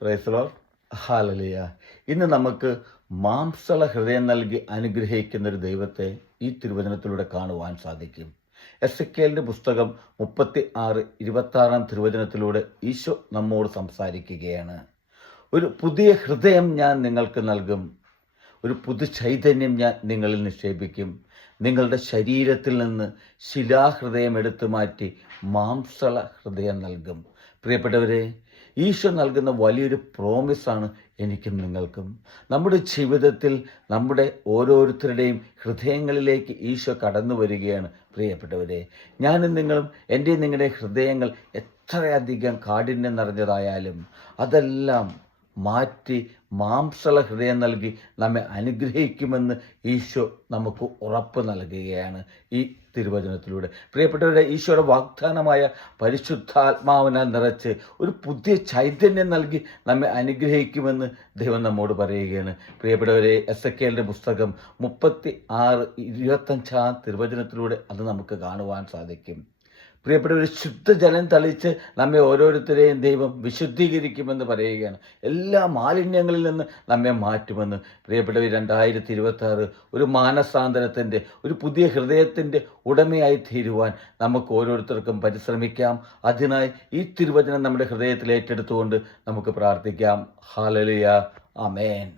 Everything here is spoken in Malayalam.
Praise Lord. ഹല്ലേലൂയ. ഇന്ന് നമുക്ക് മാംസള ഹൃദയം നൽകി അനുഗ്രഹിക്കുന്ന ഒരു ദൈവത്തെ ഈ തിരുവചനത്തിലൂടെ കാണുവാൻ സാധിക്കും. എസെക്കിയേലിന്റെ പുസ്തകം 36:26 തിരുവചനത്തിലൂടെ ഈശോ നമ്മോട് സംസാരിക്കുകയാണ്. ഒരു പുതിയ ഹൃദയം ഞാൻ നിങ്ങൾക്ക് നൽകും, ഒരു പുതു ചൈതന്യം ഞാൻ നിങ്ങളിൽ നിക്ഷേപിക്കും. നിങ്ങളുടെ ശരീരത്തിൽ നിന്ന് ശിലാഹൃദയം എടുത്തു മാറ്റി മാംസള ഹൃദയം നൽകും. പ്രിയപ്പെട്ടവരെ, ഈശോ നൽകുന്ന വലിയൊരു പ്രോമിസാണ് എനിക്കും നിങ്ങൾക്കും. നമ്മുടെ ജീവിതത്തിൽ നമ്മുടെ ഓരോരുത്തരുടെയും ഹൃദയങ്ങളിലേക്ക് ഈശോ കടന്നു വരികയാണ്. പ്രിയപ്പെട്ടവരെ, ഞാനും നിങ്ങളും നിങ്ങളുടെ ഹൃദയങ്ങൾ എത്രയധികം കാഠിന്യം നിറഞ്ഞതായാലും അതെല്ലാം മാറ്റി മാംസള ഹൃദയം നൽകി നമ്മെ അനുഗ്രഹിക്കുമെന്ന് ഈശോ നമുക്ക് ഉറപ്പ് നൽകുകയാണ് ഈ തിരുവചനത്തിലൂടെ. പ്രിയപ്പെട്ടവരെ, ഈശോയുടെ വാഗ്ദാനമായ പരിശുദ്ധാത്മാവിനാൽ നിറച്ച് ഒരു പുതിയ ചൈതന്യം നൽകി നമ്മെ അനുഗ്രഹിക്കുമെന്ന് ദൈവം നമ്മോട് പറയുകയാണ്. പ്രിയപ്പെട്ടവരെ, എസെക്കിയേലിന്റെ പുസ്തകം 36:25 തിരുവചനത്തിലൂടെ അത് നമുക്ക് കാണുവാൻ സാധിക്കും. പ്രിയപ്പെട്ടവർ, ശുദ്ധജലം തളിച്ച് നമ്മെ ഓരോരുത്തരെയും ദൈവം വിശുദ്ധീകരിക്കുമെന്ന് പറയുകയാണ്. എല്ലാ മാലിന്യങ്ങളിൽ നിന്ന് നമ്മെ മാറ്റുമെന്ന്. പ്രിയപ്പെട്ടവർ, 2026 ഒരു മാനസാന്തരത്തിൻ്റെ, ഒരു പുതിയ ഹൃദയത്തിൻ്റെ ഉടമയായി തീരുവാൻ നമുക്ക് ഓരോരുത്തർക്കും പരിശ്രമിക്കാം. അതിനായി ഈ തിരുവചനം നമ്മുടെ ഹൃദയത്തിൽ ഏറ്റെടുത്തുകൊണ്ട് നമുക്ക് പ്രാർത്ഥിക്കാം. ഹല്ലേലൂയ. ആമേൻ.